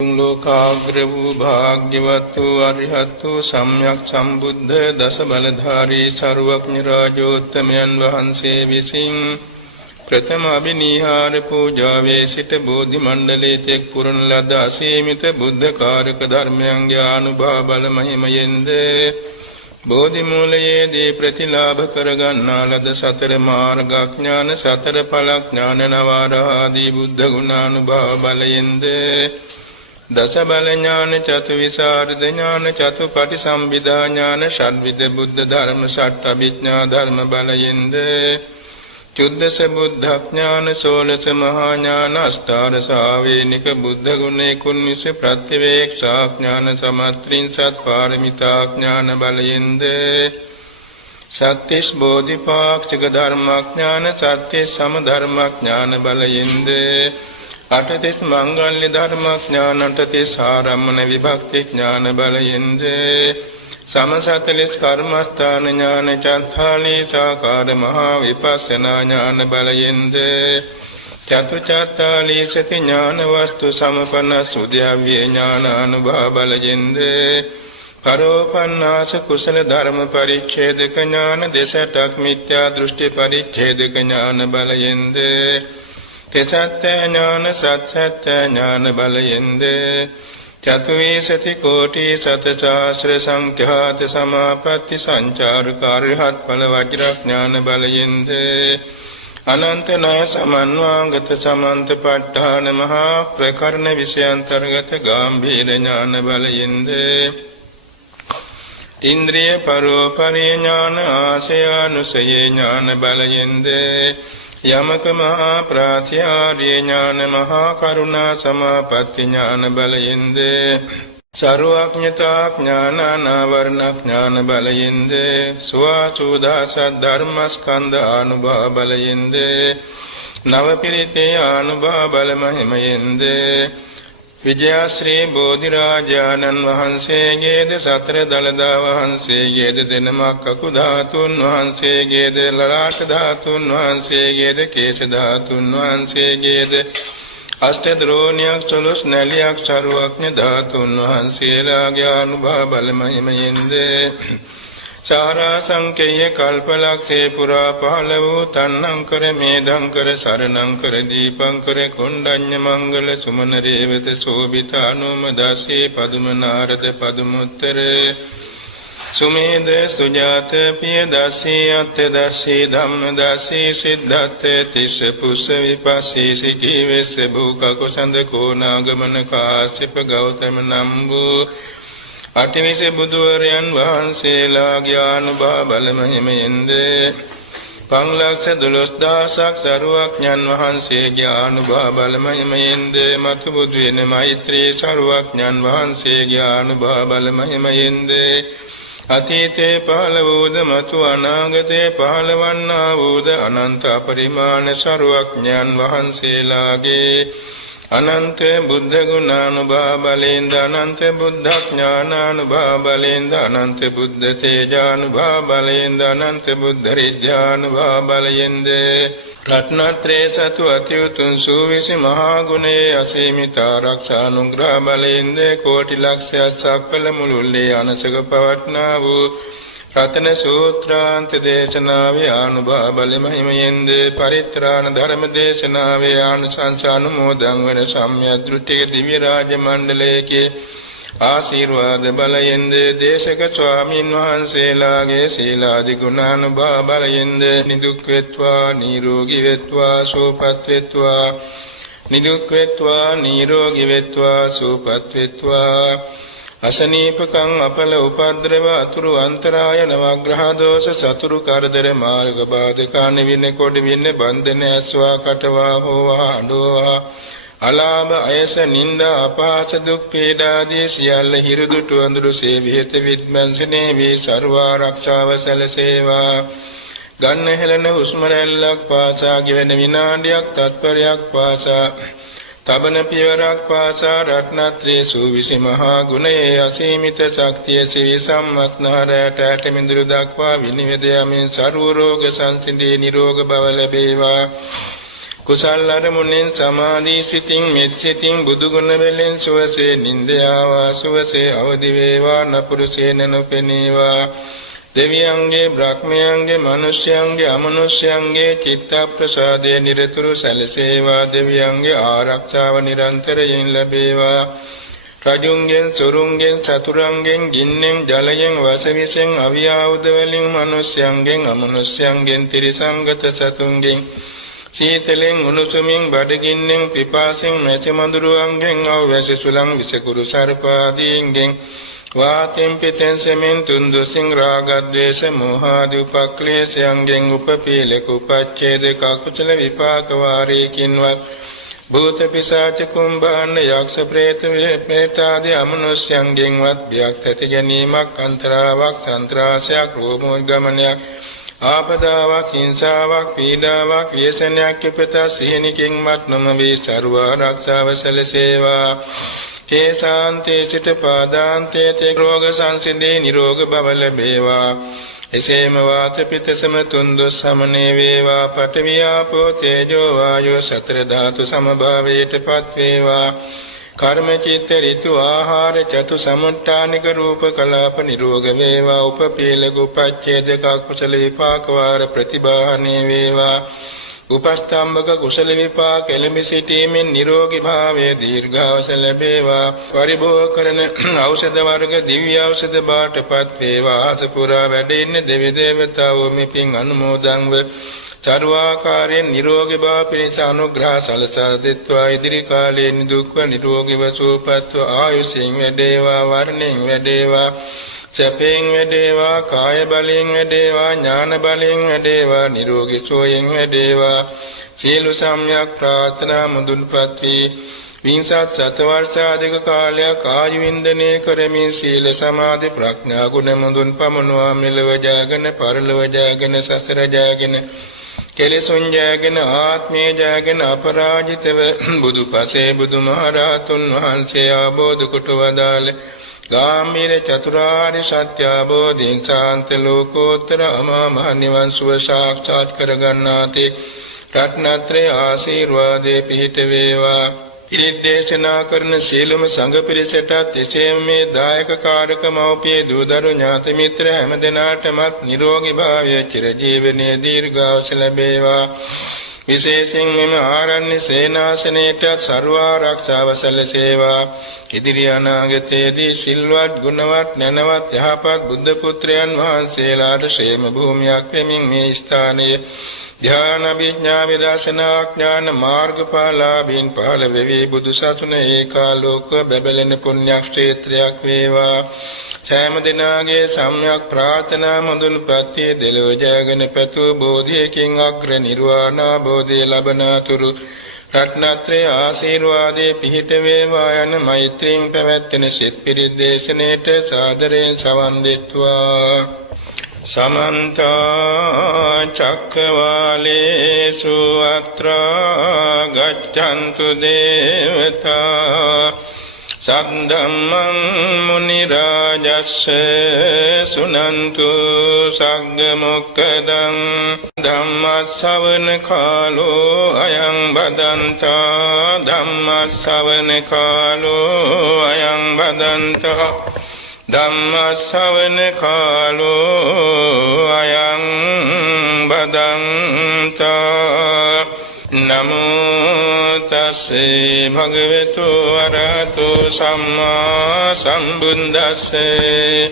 लोकाग्र वू भाग्यवत् अरिहत् सम्यक् सम्बुद्ध दस बलधारी सर्वज्ञ राजोत्तमयන් වහන්සේ විසින් ප්‍රථම අභිනිහාර පූජාවේ සිට බෝධි මණ්ඩලයේ තෙක් පුරන ලද අසීමිත බුද්ධ කාරක ධර්මයන්ගේ අනුභව බල මහිමයෙන්ද බෝධි මූලයේදී ප්‍රතිලාභ කරගන්නා ලද සතර මාර්ගඥාන සතර ඵලඥාන නවාරාදී බුද්ධ ගුණානුභව බලයෙන්ද දස බල ඥාන චතු විසරද ඥාන චතු පටිසම්භිදා ඥාන ෂඩ්විධ බුද්ධ ධර්ම ෂට් අභිඥා ධර්ම බලයෙන්ද චුද්දස බුද්ධ ඥාන සෝලස මහා ඥාන අෂ්ටාර ශාවේනික බුද්ධ ගුණ 19 ප්‍රත්‍යවේක්ෂා ඥාන සමත්‍රින්සත් පාරමිතා ඥාන බලයෙන්ද සත්‍තිස් බෝධිපාක්ෂික ධර්මඥාන සත්‍තිස් සම ධර්මඥාන බලයෙන්ද අටතිස් මංගල්‍ය ධර්මඥාන අටතිස් ආරම්මන විභක්ති ඥාන බලයෙන්ද සමසතලිස් කර්මස්ථාන ඥාන චත්තාලීසාකාර මහා විපස්සනා ඥාන බලයෙන්ද චතුචත්තාලීසති ඥාන වස්තු සමපන්න සුද්ධාව්‍ය ඥාන අනුභව බලයෙන්ද පරෝපන්නාස කුසල ධර්ම පරිච්ඡේදක ඥාන දෙසටක් මිත්‍යා දෘෂ්ටි පරිච්ඡේදක ඥාන බලයෙන්ද තෙසත්ත්‍ය ඥාන සත්‍යත්‍ය ඥාන බලයෙන්ද චතුවිසති කෝටි සතසාස්ත්‍ර සංඛ්‍යාත සමාපatti සංචාරකාරහත් ඵල වජ්‍රඥාන බලයෙන්ද අනන්ත ණය සමන්වාගත සමන්ත ප ဋ ාණ මහා ප්‍රකරණ විෂයාන්තර්ගත ගාම්භීර ඥාන බලයෙන්ද ඉන්ද්‍රිය පරෝපරි ඥාන ආශයානුසය ඥාන බලයෙන්ද යමක මහා ප්‍රාත්‍යාර්ය ඥාන මහා කරුණා සමාපatti ඥාන බලයෙන්ද සර්වඥතා ඥාන අනාවරණ ඥාන බලයෙන්ද සුවාසුදාස ධර්මස්කන්ධ අනුභව බලයෙන්ද නවපිරිතේ අනුභව බල මහිමයෙන්ද විජයශ්‍රී බෝධිරාජානන් වහන්සේගේද සතර දළදා වහන්සේගේද දෙනමක් කකු ධාතුන් වහන්සේගේද ලලාට ධාතුන් වහන්සේගේද කේශ ධාතුන් වහන්සේගේද අෂ්ට ද්‍රෝණියක් සොළොස් නැලියක් සරුවක්ඥ ධාතුන් වහන්සේලාගේ අනුභව බල මහිමයෙන්ද සාරා සංකේය කල්පලක්ෂේ පුරා පහළ වූ තන්නංකර මේධංකර සරණංකර දීපංකර කොණ්ඩඤ්ඤ මංගල සුමන රේවත සෝභිතානුම දසේ පදුම නාරද පදුමුත්තර සුමේද සුජාත පිය දසේ අත් දසේ ධම්ම දසේ සිද්ධාත් තිස්ස පුස්ස විපස්සී සිකී වෙස්ස භූක කුසඳ කෝනාගමන කාශ්‍යප ගෞතම නම් වූ අටවිස බුදුවරයන් වහන්සේලාගේ අනුභව බල මහිමයෙන්ද 512000ක් සරුවක්ඥන් වහන්සේගේ අනුභව බල මහිමයෙන්ද මතු බුදු වෙන මෛත්‍රී සරුවක්ඥන් වහන්සේගේ අනුභව බල මහිමයෙන්ද අතීතේ පහළ වූද මතු අනාගතේ පහළවන්නා වූද අනන්ත අපරිමාණ සරුවක්ඥන් වහන්සේලාගේ අනන්ත බුද්ධ ගුණානුභව බලෙන්ද අනන්ත බුද්ධ ඥානානුභව බලෙන්ද අනන්ත බුද්ධ තේජානුභව බලෙන්ද අනන්ත බුද්ධ රිද්ධානුභව බලෙන්ද රත්නත්‍රේ සතු අතිඋතුම් සූවිසි මහා ගුණයේ අසීමිත ආරක්ෂානුග්‍රහ බලෙන්ද කෝටි ලක්ෂයක් සක්වල මුළුල්ලේ අනසක පවත්නා වූ රතන සූත්‍රාන්ත දේශනාවේ අනුභව බල මහිමයෙන්ද පරිත්‍රාණ ධර්ම දේශනාවේ ආනුසංස අනුමෝදන් වන සම්්‍යද්ෘතික දිව්‍ය රාජ මණ්ඩලයේ ආශිර්වාද බලයෙන්ද දේශක ස්වාමීන් වහන්සේලාගේ සීලාදි ගුණානුභව බලයෙන්ද නිදුක් වෙත්වා නිරෝගී වෙත්වා සුවපත් වෙත්වා නිදුක් වෙත්වා නිරෝගී වෙත්වා සුවපත් වෙත්වා අසනීපකං අපල උපද්‍රව අතුරු අන්තරාය නවග්‍රහ දෝෂ සතුරු කරදර මාර්ග බාධකා නිවින කොට වින්න බන්ධන ඇස්වා කටවා හෝවා අඬවා අලාභ අයස නිന്ദා අපහාස දුක් පීඩාදී සියල්ල හිරුදුටු අඳුරු සේවිත විද්මන්සනේ වී ਸਰව ආරක්ෂාව සැලසේවා ගන්න හෙළන හුස්ම රැල්ලක් පාසා ගෙවෙන විනාඩියක් තත්පරයක් පාසා තබන පියවරක් පාසා රත්නත්‍රේ සූවිසි මහා ගුණයේ අසීමිත ශක්තිය සිවි සම්මස්නහරයට ඇටමිඳුරු දක්වා විනිවිද යමින් ਸਰව රෝග සංසිඳී නිරෝග බව ලැබේවා කුසල් අරමුණෙන් සමාධි සිතින් මෙත් සිතින් බුදු ගුණ වලින් සුවසේ නින්දයාවා සුවසේ අවදි වේවා නපුරුසේ නොපෙනේවා දෙවියන්ගේ බ්‍රහ්මයන්ගේ මිනිස්යන්ගේ අමනුෂ්‍යයන්ගේ චිත්ත ප්‍රසාදයේ නිරතුරු සැලසේවා දෙවියන්ගේ ආරක්ෂාව නිරන්තරයෙන් ලැබේවා රජුන්ගෙන් සොරුන්ගෙන් චතුරන්ගෙන් ගින්නෙන් ජලයෙන් වසවිසෙන් අවියාවුද වලින් මිනිස්යන්ගෙන් අමනුෂ්‍යයන්ගෙන් ත්‍රිසංගත සතුන්ගෙන් සීතලෙන් උණුසුමින් බඩගින්නෙන් පිපාසෙන් මැච මඳුරුවන්ගෙන් අවැසි සුලං විසකුරු සර්පාදීන්ගෙන් වාතෙන් පිටෙන් සෙමින් තුන්දුසින් රාග ද්වේෂ මෝහ ආදී උපක්ලේශයන්ගෙන් උපපීලක උපච්ඡේදක කුසල විපාක වාරයකින්වත් භූත පිසාච කුම්භාණ්ඩ යක්ෂ ප්‍රේත ප්‍රේතාදී අමනුෂ්‍යයන්ගෙන්වත් බියක් ඇති ගැනීමක් අන්තරාවක් සන්ත්‍රාසයක් රෝමෝද්ගමනයක් ආපදාවක් හිංසාවක් පීඩාවක් ව්‍යසනයක් පිට සීනිකින්වත් නොමවී සර්ව ආරක්ෂාව සැලසේවා තේසාන්තේ සිට පාදාන්තේ තේ රෝග සංසිඳී නිරෝග බව ලැබේවා එසේම වාත පිතසම තුන්දොස් සමනේ වේවා පඨවි ආපෝ තේජෝ වායෝ සතර ධාතු සමභාවයටපත් වේවා කර්ම චිත්ත ඍතු ආහාර චතු සමුට්ඨානික රූප කලාප නිරෝග වේවා උපපීලක උපච්ඡේදක කුසල විපාක වාර ප්‍රතිබාහනේ වේවා උපස්තම්භක කුසල විපාක එළඹ සිටීමෙන් නිරෝගී භාවයේ දීර්ඝාස ලැබේවා පරිභෝග කරන ඖෂධ වර්ග දිව්‍ය ඖෂධ බාටපත් වේවා ආසපුරා වැඩ ඉන්න දෙවි දේවතාවෝ මෙපින් අනුමෝදන්ව චර්වාකාරයෙන් නිරෝගී භාව පිණිස අනුග්‍රහ සලසා දෙත්වා ඉදිරි කාලයේ නිදුක්ව නිරෝගීව සුවපත්ව ආයුෂයෙන් වැඩේවා වර්ණයෙන් වැඩේවා සැපයෙන් වැඩේවා කාය බලයෙන් වැඩේවා ඥාන බලයෙන් වැඩේවා නිරෝගී සුවයෙන් වැඩේවා සියලු සම්‍යක් ප්‍රාර්ථනා මුදුන්පත් වී විංසත් සතවර්ෂාධික කාලයක් ආයු වින්දනය කරමින් සීල සමාධි ප්‍රඥා ගුණ මුදුන් පමනුවා මෙලව ජයගෙන පරලොව ජයගෙන සසර ජයගෙන කෙලෙසුන් ජයගෙන ආත්මය ජයගෙන අපරාජිතව බුදුපසේ බුදුමහරහතුන් වහන්සේ ආબોධ කොට වදාළ ගාම්භීර චතුරාර්ය සත්‍ය අවබෝධයෙන් ශාන්ත ලෝකෝත්තර අමා මහ නිවන් සුව සාක්ෂාත් කර ගන්නාතේ රත්නත්‍රේ ආශිර්වාදේ පිහිට වේවා ඉරිදේශනා කරන සීලම සංඝ පිරිසටත් එසේම මේ දායක කාරක මව්පිය දූදරු ඥාති මිත්‍ර හැම දෙනාටමත් නිරෝගී භාවය චිරජීවනයේ දීර්ඝායුෂ ලැබේවා විශේෂයෙන් මෙම ආරණ්‍ය සේනාසනයේට සර්ව ආරක්ෂාව සැලසේවා ඉදිරි අනාගතයේදී සිල්වත් ගුණවත් නැනවත් යහපත් බුද්ධ පුත්‍රයන් වහන්සේලාට ශේම භූමියක් වෙමින් මේ ස්ථානයේ ධ්‍යාන විඥා විදර්ශනා ඥාන මාර්ගඵලාභීන් පහළ වෙවි බුදු සසුන ඒකාලෝක බැබලෙන පුණ්‍ය ක්ෂේත්‍රයක් වේවා සෑම දිනාගේ සම්‍යක් ප්‍රාර්ථනා මුදුන්පත් දෙලොව ජයගෙන පැතු බෝධියකින් අග්‍ර නිර්වාණ බෝධිය ලබනතුරු රත්නත්‍රේ ආශිර්වාදේ පිහිට වේවා යන මෛත්‍රියෙන් පැවැත්වෙන සිත් පිරිත් දේශනෙට සාදරයෙන් සවන් දෙත්වා සමන්ත චක්කවාලේසු අත්‍රා ගච්ඡන්තු දේවතා සද්ධම්මං මුනි රාජස්ස සුනන්තු සග්ග මොක්ඛදං ධම්ම ශ්‍රවණ කාලෝ අයං බදන්තා ධම්ම ශ්‍රවණ කාලෝ අයං බදන්තා ධම්ම ශ්‍රවණ කාලෝ අයං බදන්තා නමෝ තස්සේ භගවතු අරහතෝ සම්මා සම්බුද්දස්සේ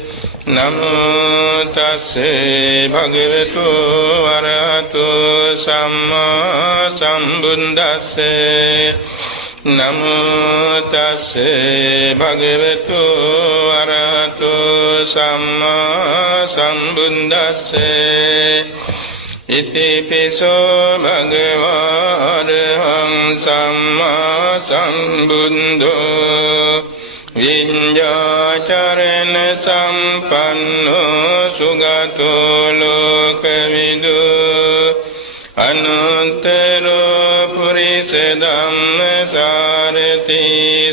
නමෝ තස්සේ භගවතු අරහතෝ සම්මා සම්බුද්දස්සේ නමෝ තස්සේ භගවතු අරහතෝ සම්මා සම්බුද්දස්සේ ඉති පිසෝ භගවා අරහං සම්මා සම්බුද්ධෝ විඤ්ඤාචරණ සම්පන්නෝ සුගතෝ ලෝකවිදු අනුත්තරෝ පුරිස ධම්මසාරති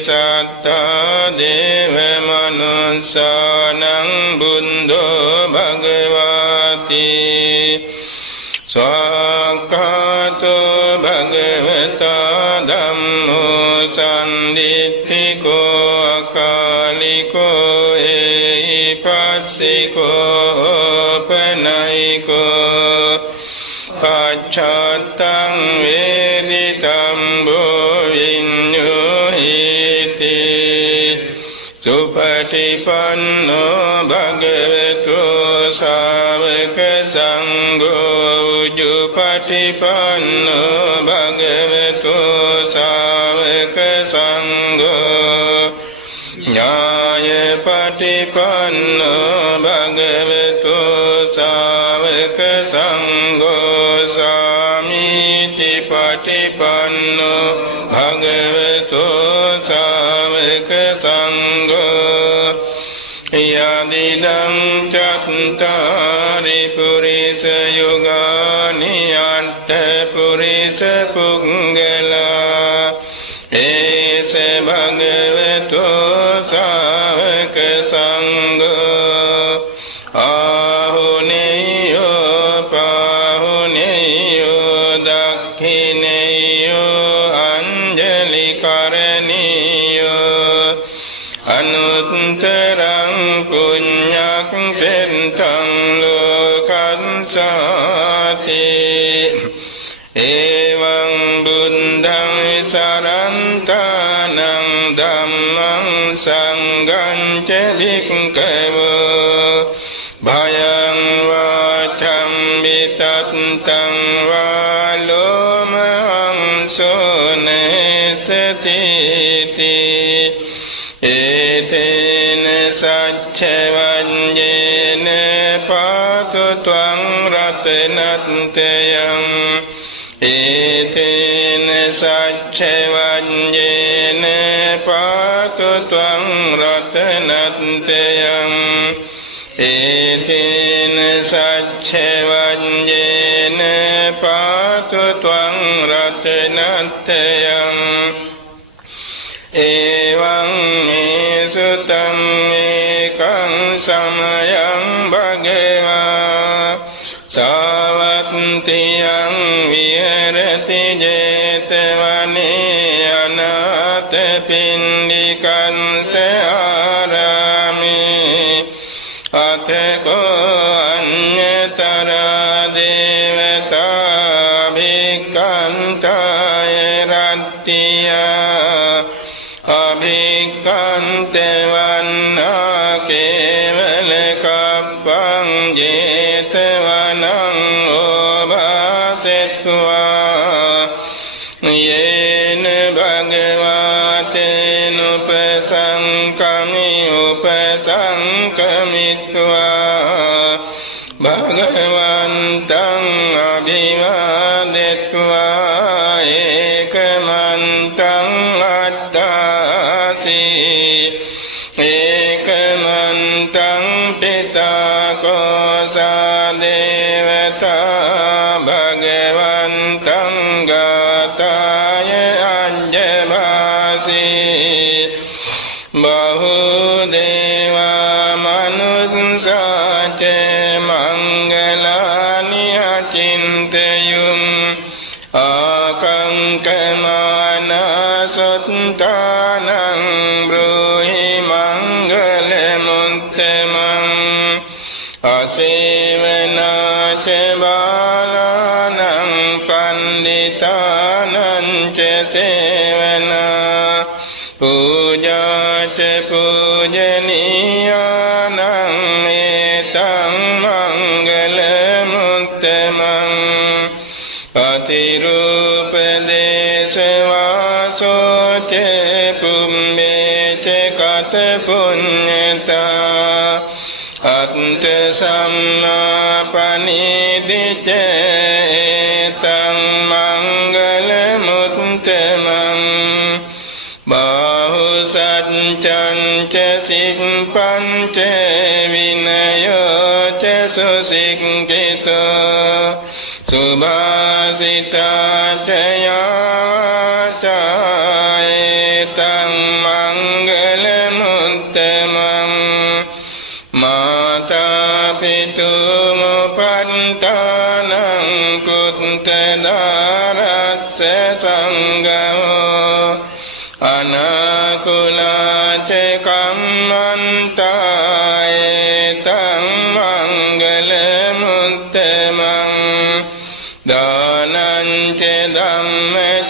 සත්තා දේව මනුස්සානං බුද්ධෝ භගවාති ස්වාක්ඛාතෝ භගවති සදාකාලිකෝ ඒපස්සිකෝ පනයිකෝ පච්චත්තං වේදිතං බෝවිඤ්ඤෝහිති සුපටිපන්නෝ භගවතු ශාවක සංඝෝ උජුපටිපන්නෝ භගවතු ශාවක සංඝෝ ඥායපටිපන්නෝ භගවතු ශාවක සංඝෝ සාමීචි පටිපන්නෝ භගවතු ශාවක සංඝෝ යදිදං චත්තාරි පුරිස යුගානි අට්ඨ පුරිස පුංගලා ඒස භගවතු ශාවක සංඝෝ ආහුනේයෝ පාහුනේයෝ දක්ඛිනේයෝ අංජලි කරණීයෝ අනුත්තරං පුඤ්ඤක් පෙන්තං ලෝකංසාති එවං බුද්ධං සරන්තානං ධම්මං සංඝං ච වික්ඛවෝ භයං වාචං විතත්තං වාලෝමහං සෝනේසති ඒතේන සච්චවඤ්ඤේන පාතු ත්වං රතනත්තයං ඒතේන සච්චවඤ්ඤේන පාතු ත්වං රතනත්තයං ඒතේන සච්චවඤ්ඤේන පාතු ත්වං රතනත්තයං එවං සුතං ඒකං සමයං භගවා සාවත්තියං විහෙරති 제තවනේ අනාථ පින්ඩිකං ආරාමේ අතකෝ අඤ්ඤතරා දේවතා භික්ඛන්තය රත්තියා අභික්ඛන්තවන්නා කේවල කප්පං 제තවනං ඕභාසෙත්වා යේන භගවතේන උපසංකමි උපසංකමිත්වා භගවන්තං අභිවාදෙත්වා ඒකමන්තං ඒකමන්තං පිතාකෝසා දේවතා භගවන්තං ගාතාය අඤ්ඤභාසී බහුදේවා මනුස්සාච මංගලානි අචින්තයුම් ආකංකමානසොත්තානං බ්‍රෝහි මංගලමුත්තමං අසේවනාච බාලානං පණ්ඩිතානං ච සේවනා පූජාච පූජනීයානං ඒතං මංගලමුත්තමං අතිරූපදේශවාසෝච පුම්මේච කත පුඤ්ඤතා අත්ථ සම්මාපනිදිච ඒතං මංගලමුත්තමං බාහුසච්ඡං ච සික්ඛං ච විනයෝ ච සුසික්ඛිතෝ සුභාසිතා ච යාචා ඒතං මංගලමුත්තමං මාතා පිතුමුපන්තානං කුත්තදාරස්ස සංඝෝ අනා කුලාච කම්මන්තාය තං මංගල මුත්තමං දානං ච ධම්මචර්යාච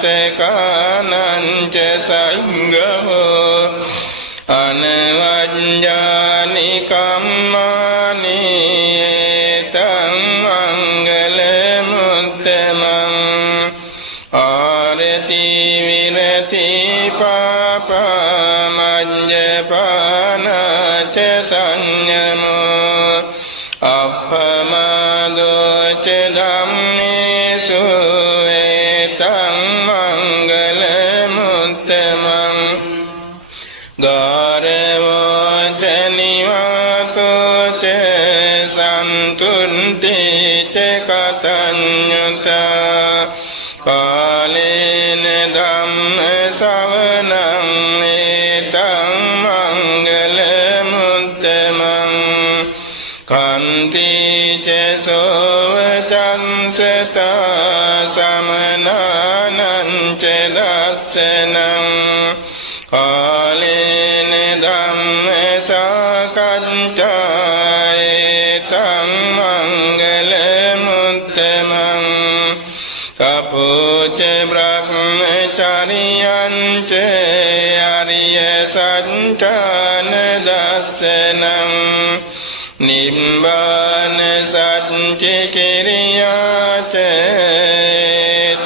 ඥාතකානං ච සංඝෝ අනවඤ්ඤානි කම්මානි තං මංගල මුත්තමං ආරති විරති පාපමඤ්ඤපානච සංයමෝ අප්පමාදෝච ධම්මේසු ඒතං මංගල මුත්තමං ගාරවෝච නිවාතෝච සන්තුන්තිච කතඤ්ඤුතා කාලේන ධම්ම ශ්‍රවණං ඒතං මංගල මුත්තමං කන්ති ච සෝවචං සතා සමනානං ච දස්සනං කාලේන ධම්ම සාකච්ඡා ඒතං මංගල මුත්තමං තපෝච බ්‍රහ්මචර්යං ච අරිය සත්‍යන දස්සනං නිබ්බාන සත්‍ය කිරියාච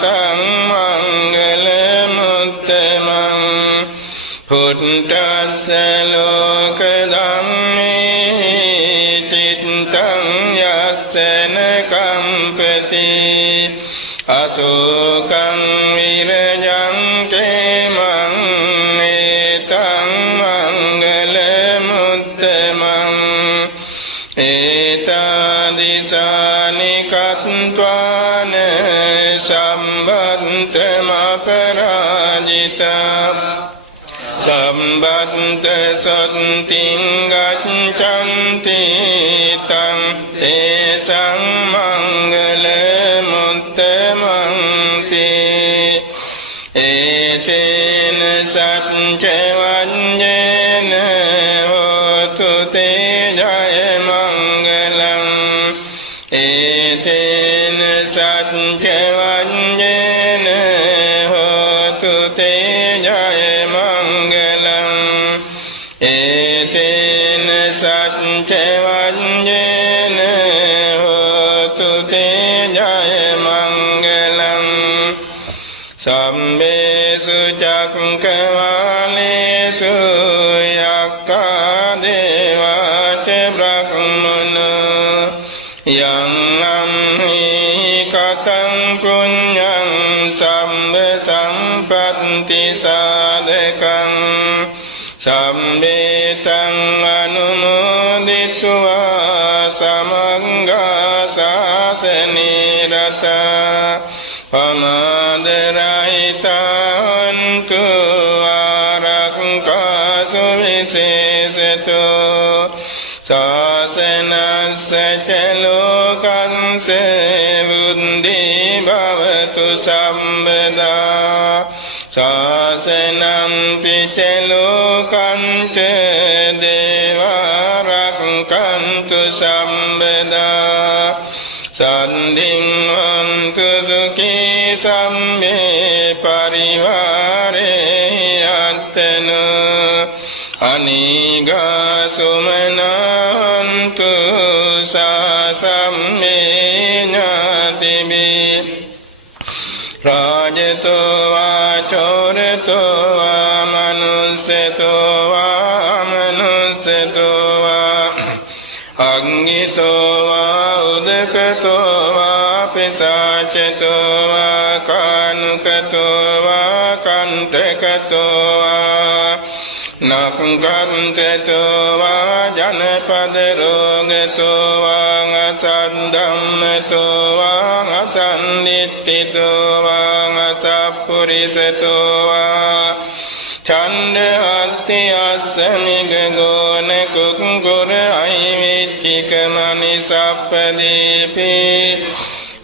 තං මංගල මුත්තමං පුත්තස්ස ලෝක ධම්මේ චිත්තං යස්සන කම්පති අසෝකං විරජං කේමං ඒතං මංගල මුත්තමං ඒතාදිසානි කତ୍වාන සම්බන්තමපරාජිතා සම්බන්ත සත්තිං ගච්ඡන්ති තං තේසං මංගල මුත්තමං තේ ඒතේන සච්ච වඤ්ඤේන හෝතු තේ ජය මංගලං ඒතේන සච්ච වඤ්ඤේන හෝතු තේ ජය මංගලං ඒතේන සච්ච වඤ්ඤේන හෝතු තේ ජය මංගලං සම්මේසු චක්කවාලේසු යක්ඛා දේවාච බ්‍රහ්මනෝ යං අම්හි කතං පුඤ්ඤං සම්බ සම්පත්ති සාධකං සම්මේතං අනුමෝදිत्वा සමංගා සාසනේ රතා පමාදරහිතන්තු ආරක්ඛා සුවිශේෂතෝ සාසනස්ස ච ලෝකං බුද්ධි භවතු සම්බදා සාසනං පිච ලෝකං ච දේවාරක්ඛන්තු සම්බදා සන්ධින් වන්තු සුඛී සම්මේ පරිවාරේ අත්තනු අනිගා සුමනන්තු සාසම්මේ ඥාතිබේ රාජතෝ වා චෝරතෝ වා මනුස්සතෝ වා මනුස්සතෝ වා අග්නිතෝ වා උදකතෝ වා පිසාචතෝ වා කානුකතෝ වා කන්තකතෝ වා නක්ඛන්තතෝ වා ජනපද රෝගතෝ වා අසද්ධම්මතෝ වා අසන්නිට්ඨිතෝ වා අසප්පුරිසතෝ වා චණ්ඩහත්ති අස්සමිග ගෝන කුක්කුර අයිවිච්චික මනිසප්පදීපේ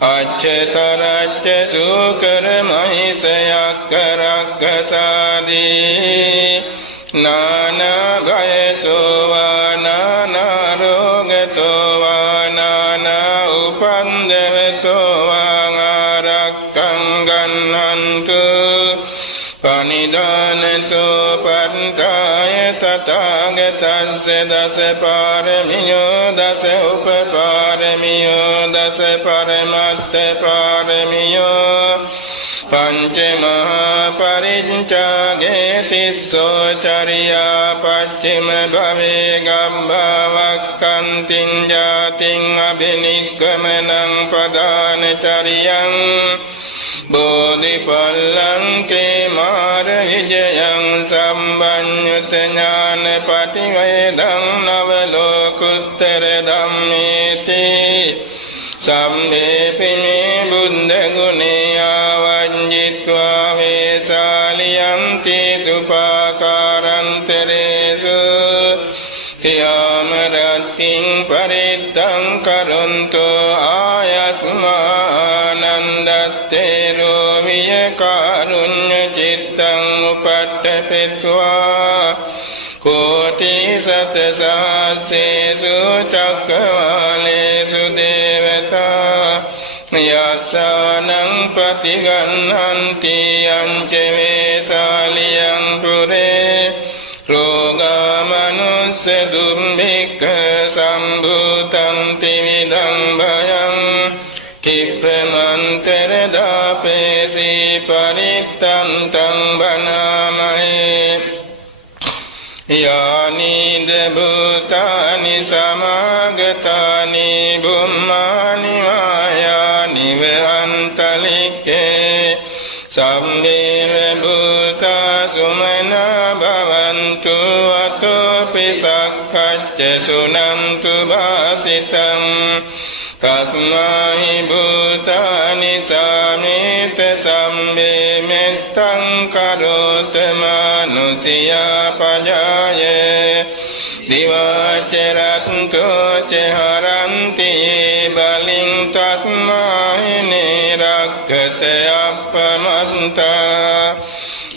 අච්චතරච්ච සූකර මහිසයක්කරක්කසාදී නානා භයතෝ වා නානා රෝගතෝ වා නානා උපන්දවතෝ වා ආරක්ඛං ගන්නන්තු පනිදානතෝ පන්තාය තථාගතස්ස දස පාරමියෝ දස උපපාරමියෝ දස පරමත්ත පාරමියෝ පංච මහා පරිච්ඡාගේ තිස්සෝ චරියා පච්චිම භවේ ගම්භාවක්ඛන්තිං ජාතිං අබිනික්කමනං පදාන චරියං බෝධිපල්ලංකේ මාර විජයං සම්බඤ්ඤුත ඥාන පටිවේදං නව ලෝකුත්තර ධම්මේති සම්මේපිනේ බුද්ධ ගුණේ ආවංජිත්වා වේසාලියන්ති සුපාකාරන්තරේසු කියාමරත්තිං පරිත්තං කරොන්තෝ ආයස්මානන්දත්තේරෝ විය කාරුණ්‍ය චිත්තං උපට්ඨපෙත්වා කෝටි සත සහස්සේසු චක්කවාලේසු දේවතා යස්සානං පටිගන්නන්ති යංච වේසාලියං පුරේ රෝගා මනුස්ස දුම්භික්ඛ සම්භූතං ත්‍රිවිධං භයං කිප්පමන්තර දාපේසි පරිත්තං තං බනාමහේ යානිද භූතානි සමාගතානි බුම්මානි වායානි වහන්තලික්කේ සම්දේව භූතා සුමනා භවන්තු අතෝපි සක්ඛච්ච සුනන්තු භාසිතං තස්මාහි භූතානි සාමේත සම්මේ මෙත්තං කරෝත මානුසියා පජාය දිවාචරත්තෝ ච හරන්ති බලින් තස්මාහි නිරක්ඛත අප්පමත්තා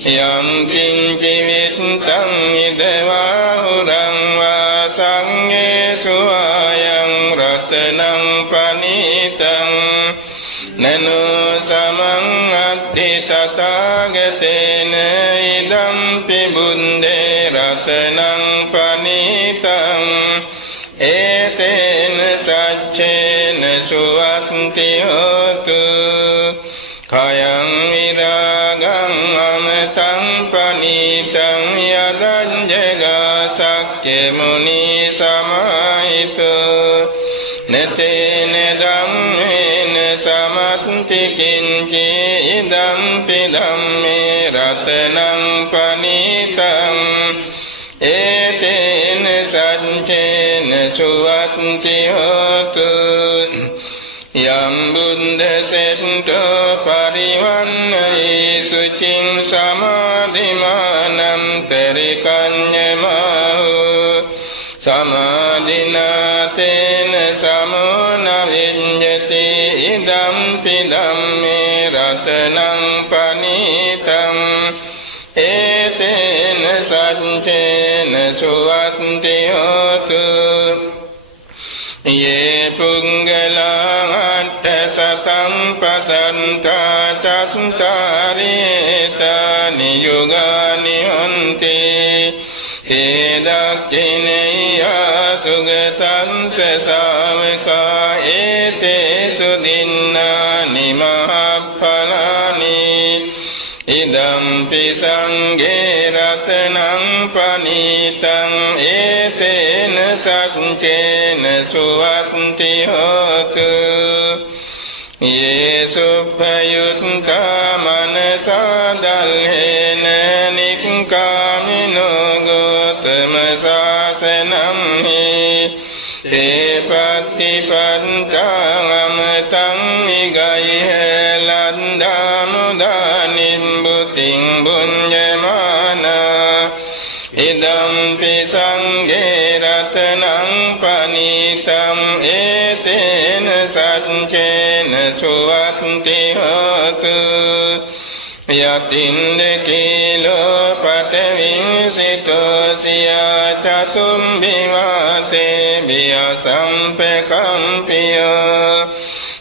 යං කිංචි විත්තං ඉදවාහුරං වා සංඝේසු ආයං රතනං පනිතං නනෝ සමං අත්ථි තථාගතේන ඉදම්පි බුද්දේ රතනං පනිතං ඒතේන සච්චේන සුවක්ති හෝතු කයං විරාගං අමතං පනිතං යදං ජගසක්ඛ්‍ය මුනි සමාහිතෝ නතේන ධම්මේන සමත්ති කිංචි ඉදම්පි ධම්මේ රතනං පනිතං ඒතේන සච්චේන සුවක්ති හෝතු යම් බුද්ධ සෙට්ඨෝ පරිවන්නයි සුචින් සමාධිමානම් තරිකඤ්ඤමහු සමාධිනාතේන සමෝන විඤ්ඤති ඉදම්පි ධම්මේ රතනං පනිතං ඒතේන සච්චේන සුවක්ති හෝතු ये पुंगलाट्ट सतं पसन्ता चत्तारेतानि युगानि हन्ति ते दक्षिणेया सुगतं च सावका एतेषु दिन्नानि महाफलानि इदम्पि संगे रत्नं पनीतं एतेन सच्चेन सुवन्ति होतु ये सुभयुक्ता मनसा दल्हेन निक्कामिनो गौतमशासनं हि ते पत्तिपञ्चामतं विगैः लन्दामुदानिम्बुतिं भुञ्जमाना इदम्पि संगे रत्नं पनीतं एतेन सच्चेन සුවත්ති හෝතු යතින් කීලෝ පඨවින් සිතෝ සියා චතුම් විවාතේ බිය සම්පකම්පියෝ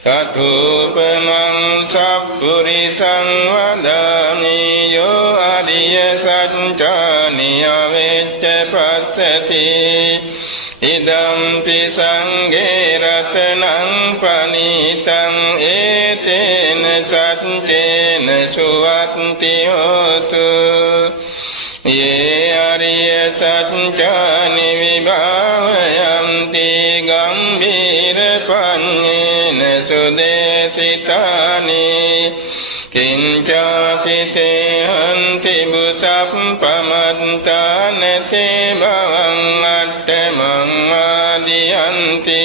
තතුපමං සප්පුරිසං වදාමි යෝ අරිය සත්‍යානි අවෙච්ච පස්සති ඉදම්පි සංඝේ රතනං පනිතං ඒතේන සච්චේන සුවත්ති හෝතු යේ අරිය සත්‍යානි විභාවයන්ති ගම්භීර පඤ්ඤේන සුදේසිතානි කිංචාපිතේ හන්ති බුසප්පමත්තාන තේ භවං අට්ඨමං ආදියන්ති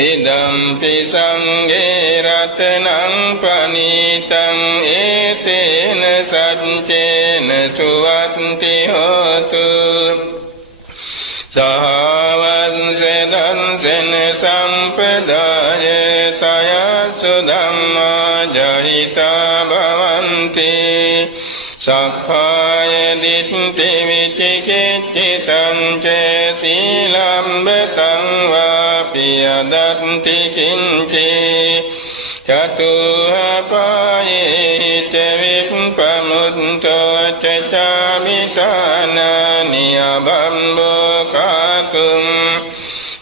ඉදම්පි සංඝේ රතනං පනිතං ඒතේන සච්චේන සුවත්ති හෝතු සාවංසෙදංසෙන සම්පදාය තය සුධම්මා ජහිතා භවන්ති සක්ඛාය දිට්ඨි විචිකිච්ඡිතං චේ සීලම්බතං වාපි යදත්ති කිංචි චතුහපායේ ච විප්පමුත්තෝ ච චාමිතානානි අබම්බෝ කාතුම්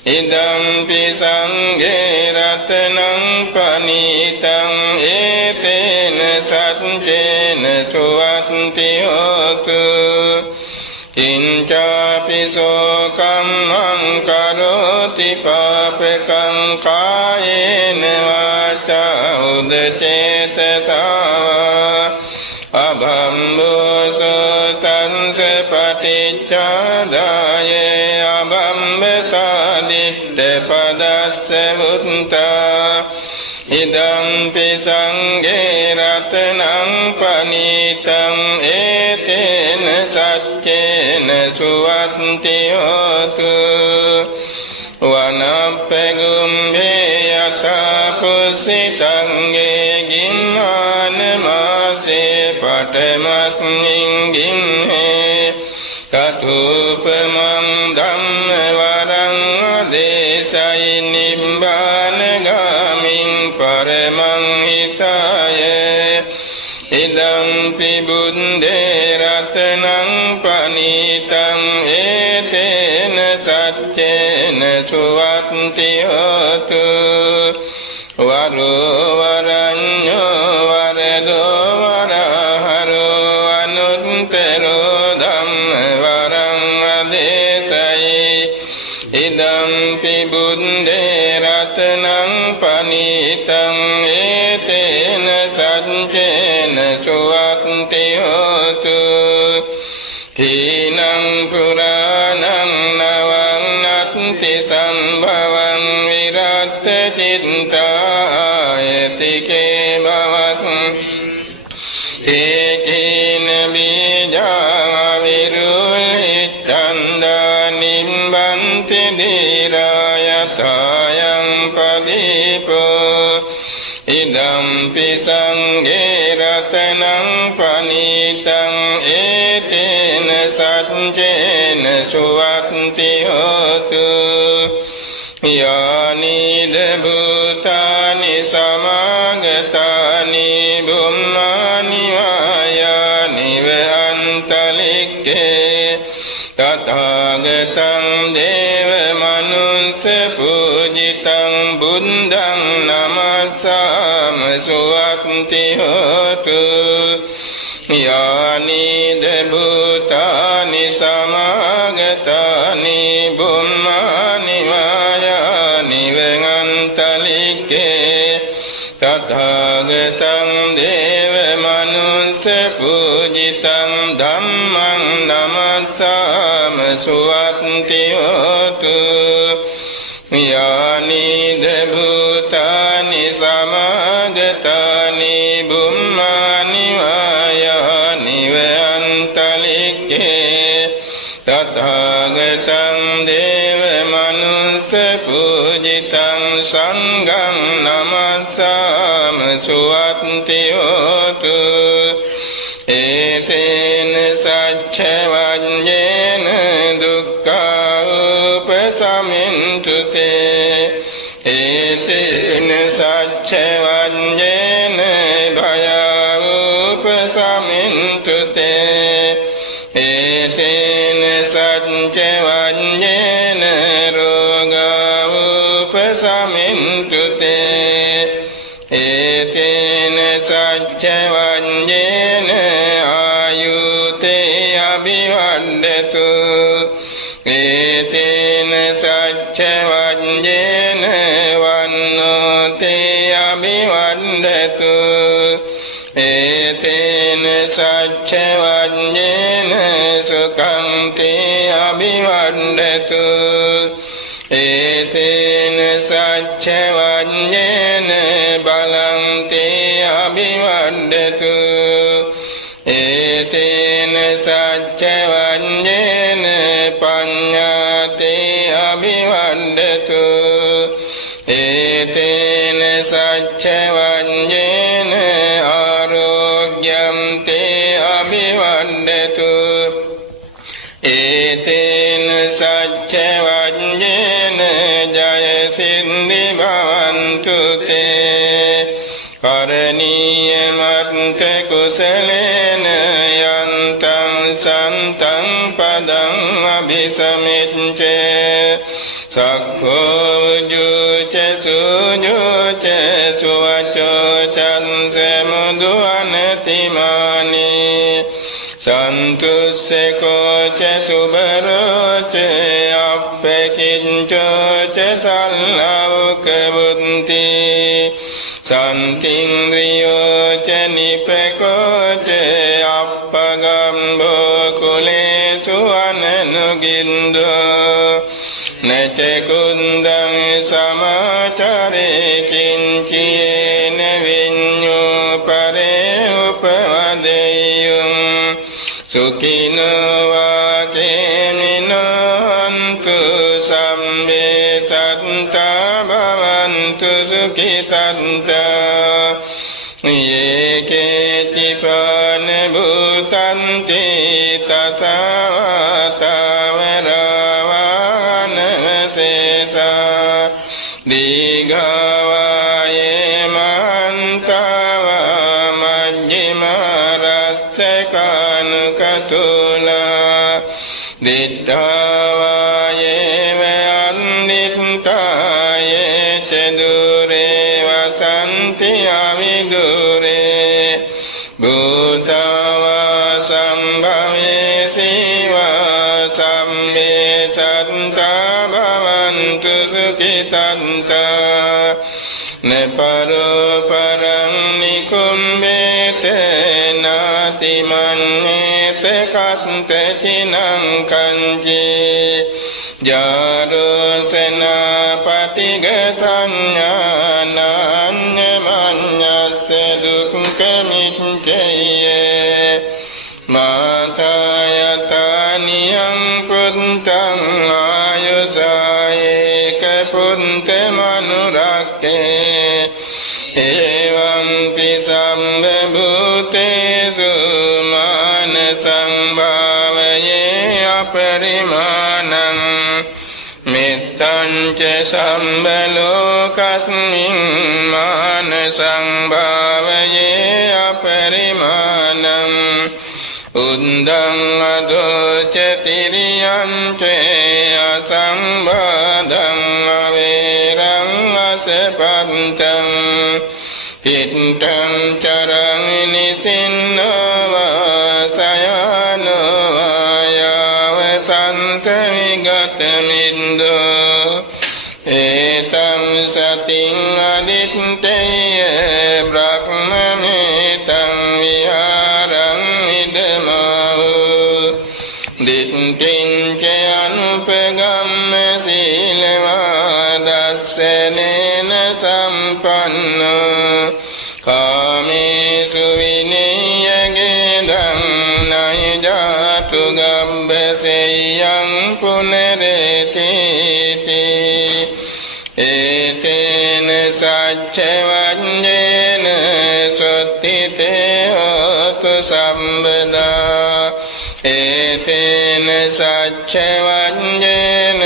ඉදම්පි සංඝේ රතනං පනිතං ඒතේන සච්චේන සුවත්ති හෝතු කිංචාපි සෝකම්මං කරෝති පාපකං කායේන වාචා උදචේතසා අභම්බෝසෝ තංස පටිච්චාදාය අභම්බතා දිට්ඨ පදස්ස මුත්තා ඉදම්පි සංඝේ රතනං පනිතං ඒතේන සච්චේන සුවත්ති හෝතු වනප්පගුම්භේ යතා පුසිතං ගින්හාන මාසේ පඨමස්මින් ගින්හේ තතුපමං ධම්ම වරං දේශයි නිබ්බාන ගාමින් පරමං හිතාය ඉදම්පි බුද්දේ රතනං පනිතං ඒතේන සච්චේන සුවත්ති හෝතු වරෝ වරඤ්ඤෝ වරදෝ වරහරෝ අනුත්තරෝ ධම්ම වරං අදේශයි ඉදම්පි බුද්දේ රතනං පනිතං ඒතේන සච්චේන සුවත්ති හෝතු කීනං පුරාණං නවං නත්ති සම්භවං විරත් චිත්තායතිකේ භවං ඒකේන බීජා විරුල්හිච්ඡන්දා නිම්බන්ති දීරායතායං පදීපෝ ඉදම්පි සංඝේ රතනං පනිතං ඒතේන සච්චේන සුවත්ති හෝතු යානිද භූතානි සමාගතානි බුම්මානි වායානි වහන්තලික්කේ තථාගතං දේව මනුස්ස පූජිතං බුද්ධං නමස්සාම සුවත්ති හෝතු යානිද භූතානි සමාගතානි බුම්මානි වායානි වහන්තලික්කේ තථාගතං දේව මනුස්ස පූජිතං ධම්මං නමස්සාම සුවත්ති හෝතු යානිද භූතානි සමාගතානි බුම්මානි වායානි වහන්තලික්කේ තථාගතං දේව මනුස්ස පූජිතං සංඝං නමස්සාම සුවත්ති හෝතු ඒතේන සච්ච වඤ්ඤේන දුක්ඛා උපසමින්තු තේ ඒතේන සච්ච වඤ්ඤේන භයා උපසමින්තු තේ ඒතේන සච්ච වඤ්ඤේන රෝගා උපසමින්තු තේ ඒතේන සච්ච වඤ්ඤේන ආයුතේ අභිවද්දතු ඒතේන සච්ච වඤ්ඤේන වන්නෝතේ අභිවද්දතු ඒතේන සච්ච වඤ්ඤේන සුඛං තේ අභිවද්දතු ඒතේන සච්ච වඤ්ඤේන බලං තේ අභිවද්දතු ඒතේන සච්ච වඤ්ඤේන පඤ්ඤා තේ අභිවද්දතු ඒතේන සච්ච වඤ්ඤේන ආරෝග්‍යං තේ අභිවද්දතු ඒතේන සච්ච වඤ්ඤේන ජය සිද්ධි භවන්තු තේ කරණීය මත්ත කුසලේන යන්තං සන්තං පදං අபிසමිච්ඡේ සක්ඛෝ උජුච සුජුච සුවචෝ චන්ස මුදු අනතිමානී සන්තුස්සකෝ ච සුබරෝ ච අප්පකින්චෝ ච සල්ලවක බුද්ධි සන්තින්ද්‍රියෝ ච නිපකෝ ච අප්පගම්බෝ කුලේසු අනනුගින්දෝ නච කුන්දං සමාචරේ කිංචේන විඤ්ඤෝ පරේ උපවදෙය්‍යං සුඛිනෝ වාකේමිනෝන්තු සම්මේ සත්තා භවන්තු සුඛිතන්තා යේකේති පාන භූතන්ති තසවතාවරවානසේසා දීඝාවායේ මන්තාවා මජ්ජිමාරස්සකානුකතුලා දිට්ඨාවායේ වයන්නිත්තායේ ච දුරේ වසන්ති අවිදුරේ භූතවා සම්භවේ සීවා සම්මේ සත්තා භවන්තු සුඛිතන්තා නපරෝ පරං නිකුම්බේත නාති මන්නේත කත්තචිනං කංචේ ජාරෝසනා පටිග සංඥානඤ්ඤ මඤ්ඤස්ස දුක්ඛමිච්ඡයේ මාතායතනියං පුත්තං ආයුසායේක පුත්ත මනුරක්ඛේ එවං පිසම්බ භූතේසු මාන සංභාවයේ අපරිමාණං මෙත්තං ච සම්බලෝකස්මින් මාන සංභාවයේ අපරිමාණං උන්දං අදෝච තිරියං ච අසංබාධං අවේරං අසපන්තං පිට්ඨං චරං නිසින්නවා සයනෝ යාව සංසවිගත මින්දෝ ඒතං සතින් අදිත්තේය බ්‍රහ්මමේතං විහාරං ඉදමහු දිට්ඨිං ච අනුපගම්ම සීලවා දස්සනේන සම්පන්නෝ කාමේසු විනයගේ ධම්නයි ජාතු ගම්බසෙයං පුනරේති ඒතේ සච්චවඤ්ඤේන සුත්තිතේ හෝතු සම්බදා ඒතේන සච්චවඤ්ඤේන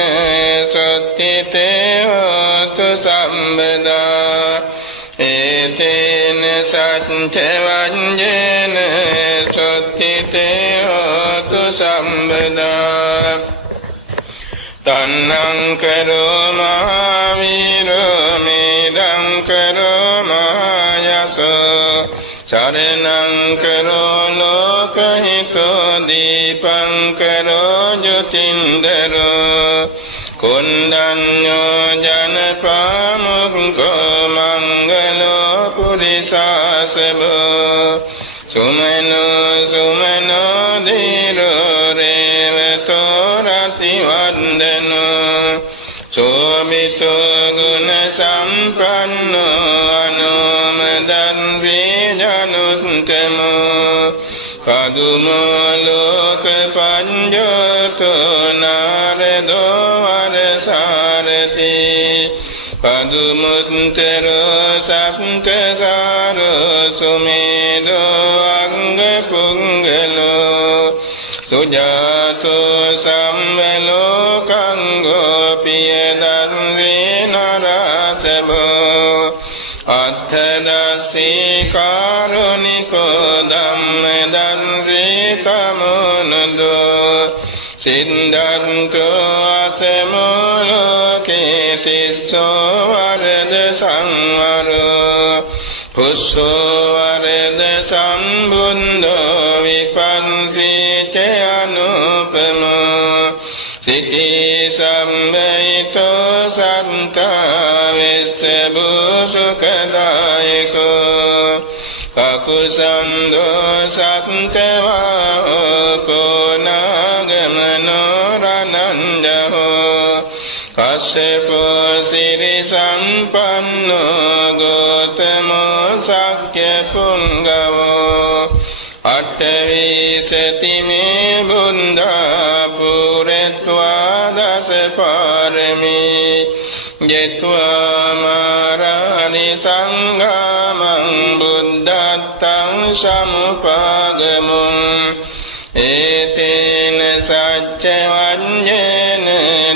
සුත්තිතේ හෝතු සම්බදා ඒතේන සච්චවඤ්ඤේන සුත්තිතේ හෝතු සම්බදා තන්නං කරෝ මහාවීරෝ මේදං කරෝ මහායසෝ චරණං කරෝ ලෝකහිතෝ දීපං කරෝ ජ්‍යොතින්දරෝ කුණ්ඩඤ්ඤෝ ජනපාමුක්ඛෝ මංගලෝ පුරිසාසබෝ සුමනෝ සුමනෝ ධීරෝ රේවතෝ රතිවන්දනෝ සෝමිතෝ ගුණ සම්පන්නෝ අනුමදන්සේ ජනුත්තමෝ පදුමෝ ලෝක පඤ්ඤතෝ නාරදෝ වරසාරති පදුමුත්තරෝ සප්තසාරෝ සුමේදෝ අංග පුංගලෝ සුජාතෝ සම්මලෝකං ගෝපිය දන්සේ නරසබෝ අත්ථදස්සී කාරුණිකෝ ධම්මදන්සේ තමනුදෝ සින්දන්තෝ අසමෝලෝකේ තිස්සෝ වරද සංවරෝ පුස්සෝ වරද සම්බුද්ධෝ විපන්සීච අනුපමෝ සිකී සම්මයිතෝ සන්තා විස්සබුසුකදායකෝ කකුසන්දෝ සත්තවාහෝ කෝනාගමනෝ රණංජහෝ කස්සපෝ සිරි සම්පන්නෝ ගෝතමෝ සක්්‍ය පුංගවෝ අට්ඨවිසතිමේ බුද්ධා පුරත්වා දස පාරමී ජෙත්වා මාරානි සංඝාමං බුද්ධත්තං සමුපාගමුං ඒතේන සච්චවඤ්ඤේන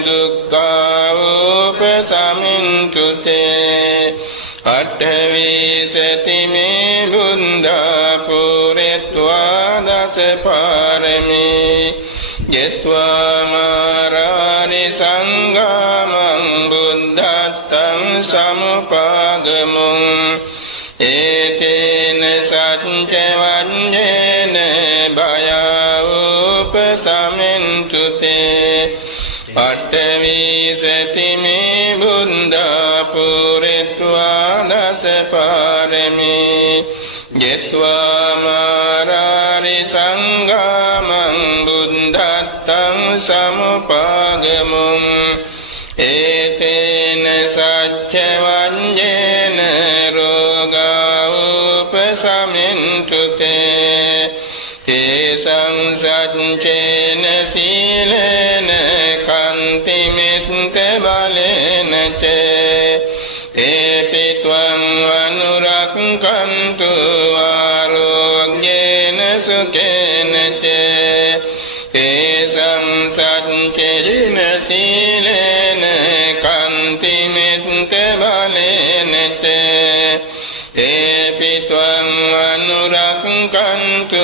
දුක්ඛෝපසමින්තුතේ අට්ඨවිසතිමේ බුද්ධා පුරත්වා දස පාරමී ජෙත්වා මාරානි සංඝාමං බුද්ධත්තං සමුපාගමුං ඒතේන සච්චවඤ්ඤේන භයෝපසමින්තුතේ අට්ඨවිසතිමේ බුද්ධා පුරත්වා දස පාරමී ජෙත්වා මාරානි සංඝාමං බුද්ධත්තං සමුපාගමුං ඒතේන සච්චවඤ්ඤේන රෝගෝපසමින්තුතේ තේසං සච්චේන සීලේන කන්තිමිත්ත බලේන චේ ඒපිත්වං අනුරක්ඛන්තු ආරෝග්‍යේන සුඛේන චේ තේසං සච්චේන සීලේන කන්තිමිත්ත බලේන චේ ඒපිත්වං අනුරක්ඛන්තු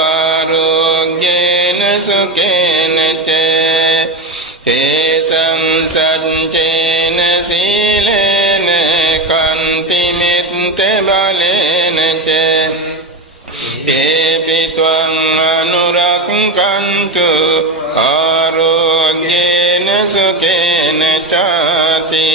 ආරෝග්‍යේන සුඛේන චේ තේසං සච්චේන සීලේන කන්තිමිත්ත බලේන චේ ඒපිත්වං අනුරක්ඛන්තු ආරෝග්‍යේන සුඛේන චාති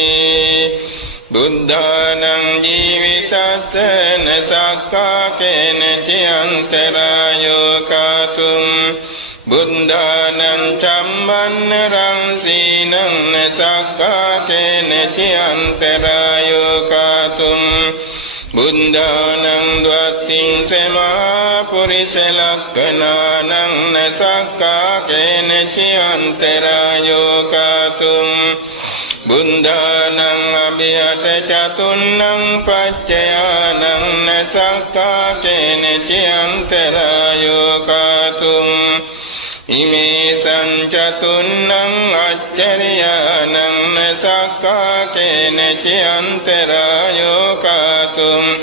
බුද්ධානං ජීවිතස්සන සක්කාකේන චියන්තරායෝ කාතුම් බුද්ධානං චම්මන්නරං සීනං සක්කාකේන චියන්තරායෝ කාතුම් බුද්ධානං ද්වත්තිං සමා පුරිස ලක්ඛනානං සක්කාකේන චියන්තරායෝ කාතුම් බුද්ධානං අභියට චතුන්නං පච්චයානං නසක්කා කේන චයන්තරායෝ කාතුම් ඉමේ සංචතුන්නං අච්චරියානං නසක්කා කේන චයන්තරායෝ කාතුම්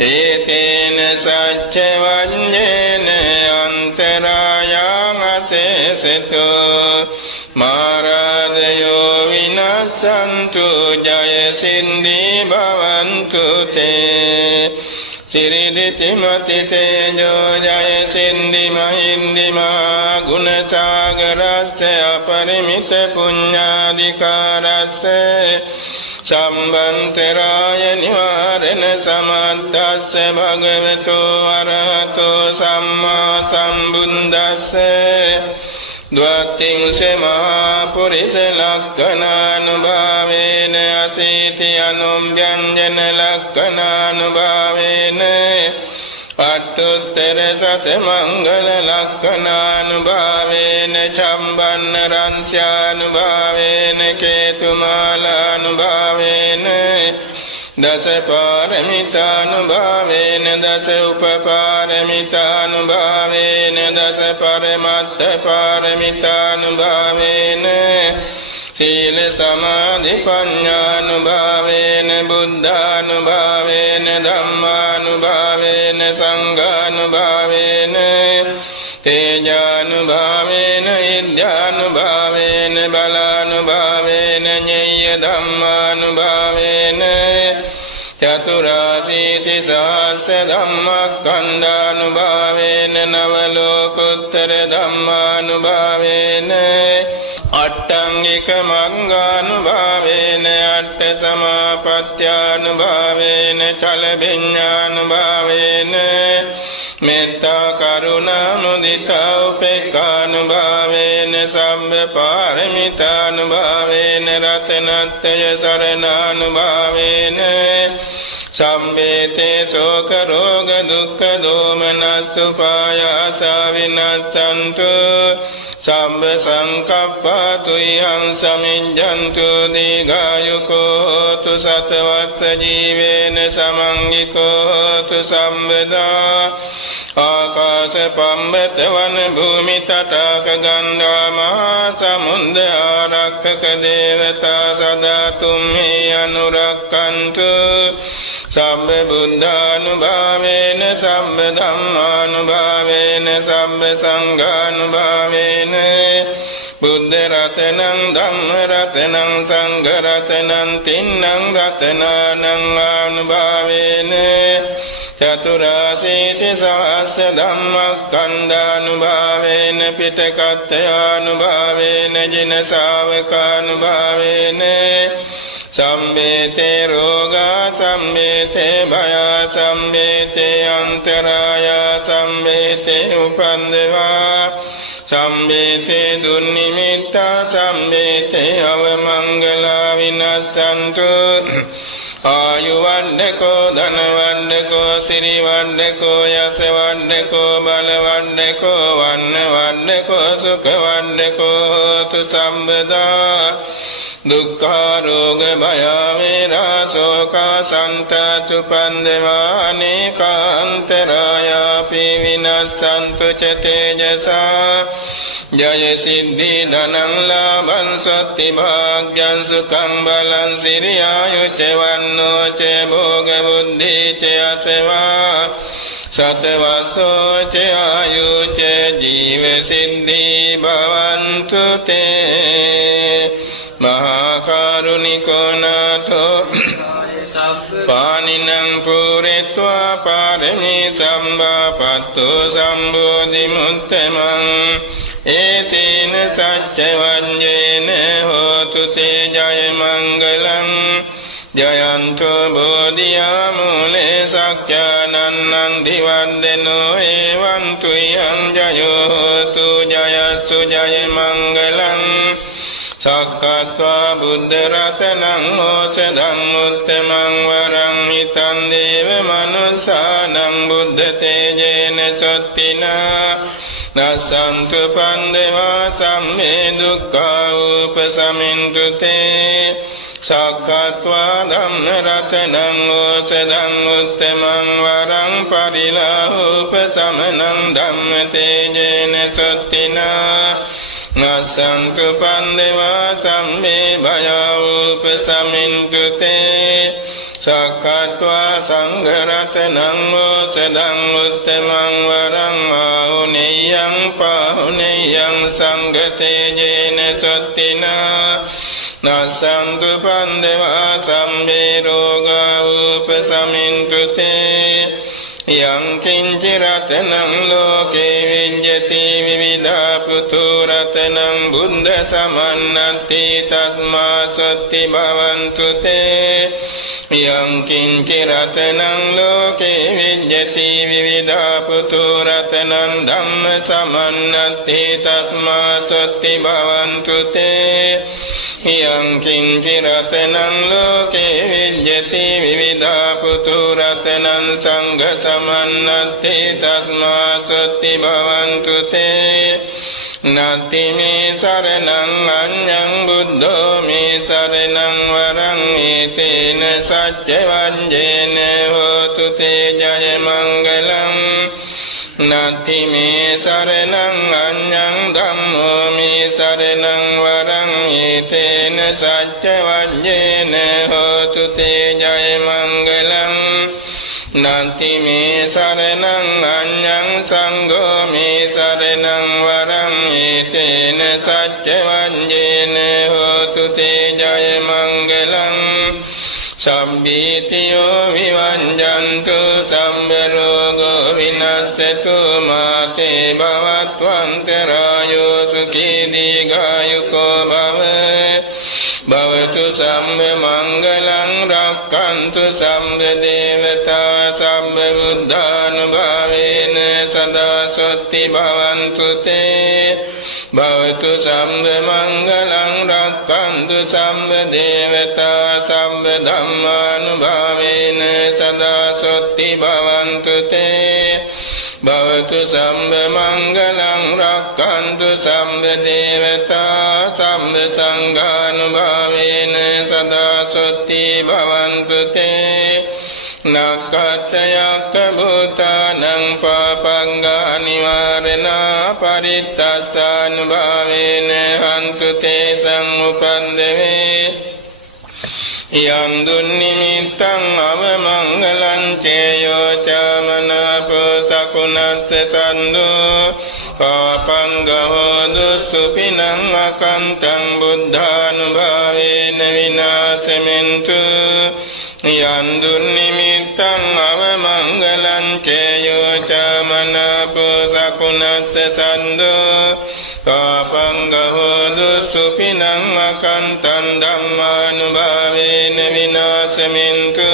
ඒතේන සච්ච වඤ්ඤේන අන්තරායං අසේසතෝ මාරාදයෝ විනස්සන්තු ජය සින්දී භවන්තු තේ සිරිදිති මති තේජෝ ජය සින්දි මහින්දිමා ගුණසාගරස්ස අපරිමිත පුඤ්ඤාධිකාරස්ස සම්බන්තරාය නිවාරණ සමද්දස්ස භගවතු අරහතෝ සම්මා සම්බුද්දස්ස ද්වත්තිංස මහා පුරිස ලක්ඛනානුභාවේන අසීති අනුභ්‍යංජන ලක්ඛනානුභාවේන අට්ඨුත්තර සත මංගල ලක්ඛනානුභාවේන චම්බන්න රංස්‍යානුභාවේන කේතුමාලානුභාවේන දස පාරමිතානුභාවේන දස උපපාරමිතානුභාවේන දස පරමත්ත පාරමිතානුභාවේන සීල සමාධි ප්‍රඥානුභාවේන බුද්ධානුභාවේන ධම්මානුභාවේන සංඝානුභාවේන තේජානුභාවේන ඉද්ධානුභාවේන බලානුභාවේන ඤෙය්‍ය ධම්මානුභාවේන චතුරාසීති සහස්ස ධම්මස්කන්ධානුභාවේන නවලෝකුත්තර ධම්මානුභාවේන අට්ඨංගික මග්ගානුභාවේන අට්ඨ සමාපත්ත්‍යානුභාවේන චලබිඤ්ඤානුභාවේන මෙත්තා කරුණා මුදිතා උපේක්ඛානුභාවේන සම්බ පාරමිතානුභාවේන රතනත්ත්‍ය සරණානුභාවේන සම්මේතේ ශෝක රෝග දුක්ඛ දෝමනස් උපායාස විනස්සන්තු සම්බ සංකප්පතු යං සමිඤ්ඤන්තු දීඝායුකෝ හෝතු සතවස්ස ජීවේන සමංගිකෝ හෝතු සම්බදා ආකාශ පම්බත වන භූමි තටාක ගන්ධා මහා සමුද්ද ආරක්ෂක දේවතා සදා තුම්හි අනුරක්ඛන්තු සම්බ බුද්ධානුභාවේන සම්බ ධම්මානුභාවේන සම්බ සංඝානුභාවේන බුද්ධ රතනං ධම්ම රතනං සංඝ රතනං තින්නං රතනානං ආනුභාවේන චතුරාසීති සහස්ස ධම්මස්කන්ධානුභාවේන පිටකත්ථයානුභාවේන ජින ශාවකානුභාවේන සම්මේතේ රෝගා සම්මේතේ භයා සම්මේතේ අන්තරායා සම්මේතේ උපන්දවා සම්මේතේ දුන්නිමිත්තා සම්මේතේ අවමංගලා විනස්සන්තු ආයුවණ්ඩකෝ ධනවණ්ඩකෝ සිරිවණ්ඩකෝ යසවණ්ඩකෝ බලවණ්ඩකෝ වන්නවණ්ඩකෝ සුඛවණ්ඩකෝ හෝතු සම්බදා දුක්ඛ රෝග භය වේදනා ශෝක සන්තත උපන්දවානේ කාන්තරායාපි විනස්සන්තු ච තේජසා ජය සිද්ධි ධනං ලාභං සත්‍ති භාග්‍යං සුඛං බලං සිරියායුච වන්නෝ ච භෝග බුද්ධි ච අසවා සතවසෝ ච ආයුච ජීව සිද්ධි භවන්තු තේ මහා කරුණිකෝ නාථෝ පානිනං පුරෙත්වා පාරමී සම්බාපත්තෝ සම්බෝධි මුත්තමං ඒතේන සච්ච වඤ්ඤේන හෝතු තේ ජය මංගලං ජයන්තු බෝධියා මූලේ සක්ඛානන්නං දිවද්දනෝ එවන්තු යං ජයෝ හෝතු ජයස්සු ජය මංගලං සක්කත්වා බුද්ධ රතනං ඕසදං උත්තමං වරං හිතං දේව මනුස්සානං බුද්ධ තේජේන චොත්තිනා නසන්තු පන්දවා සම්මේ දුක්ඛා උපසමින්තු තේ සක්කත්වා ධම්ම රතනං ඕසදං උත්තමං වරං පරිලාහෝපසමනං ධම්ම තේජේන චොත්තිනා නසංතු පන්දවා සම්මේ භයෝපසමින්තු තේ සක්කත්වා සංඝ රතනං ඕසදං උත්තමං වරං ආහුනේයං පාහුනේයං සංඝ තේජේන සොත්තිනා නසංතු පන්දවා සම්මේ රෝගා උපසමින්තු තේ යං කිංචි රතනං ලෝකේ විඤ්ඤති විවිධා පුතු රතනං බුද්ධ සමන්නති තස්මා සොත්ති භවන්තු තේ යං කිංචි රතනං ලෝකේ විඤ්ඤති විවිධා පුතු රතනං ධම්ම සමන්නති තස්මා සොත්ති භවන්තු තේ යං කිංචි රතනං ලෝකේ විඤ්ඤති විවිධා පුතු රතනං සංඝ සමන්නති තස්මා සොත්ති භවන්තු තේ නති මේ සරණං අඤ්ඤං බුද්ධෝ මේ සරණං වරං ඒතේන සච්ච වංජේන හෝතු තේ ජය මංගලං නති මේ සරණං අඤ්ඤං ධම්මෝ මේ සරණං වරං ඒතේන සච්ච වංජේන හෝතු තේ ජය මංගලං නති මේ සරණං අඤ්ඤං සංඝෝ මේ සරණං වරං ඒතේන සච්ච වංජේන හෝතු තේ ජය මංගලං සම්බීතියෝ විවංජන්තු සම්බ රෝගෝ විනස්සතු මාතේ භවත්වන්තරායෝ සුඛී දීඝායුකෝ භව භවතු සම්බ මංගලං රක්ඛන්තු සම්බ දේවතා සම්බ බුද්ධානුභාවේන සදා සොත්ති භවන්තු තේ භවතු සම්බ මංගලං රක්ඛන්තු සම්බ දේවතා සම්බ ධම්මානුභාවේන සදා සොත්ති භවන්තු තේ භවතු සම්බ මංගලං රක්ඛන්තු සම්බ දේවතා සම්බ සංඝානුභාවේන සදා සොත්ති භවන්තු තේ නක්ඛත්යක්ඛ භූතානං පාපංගා නිවාරණා පරිත්තස්සානුභාවේන හන්තු තේ සංඋපන්දවේ යං දුන්නිමිත්තං අවමංගලං චේයෝ චමනාපෝ සකුණස්ස සන්දෝ පාපංගෝ දුස්සුපිනං අකන්තං බුද්ධානුභාවේන විනාශමෙන්තු යං දුන්නිමිත්තං අවමංගලං චේයෝ චමනාපෝ සකුණස්ස සන්දෝ පාපංගෝ දුස්සුපිනං අකන්තං ධම්මානුභාවේන විනාශමෙන්තු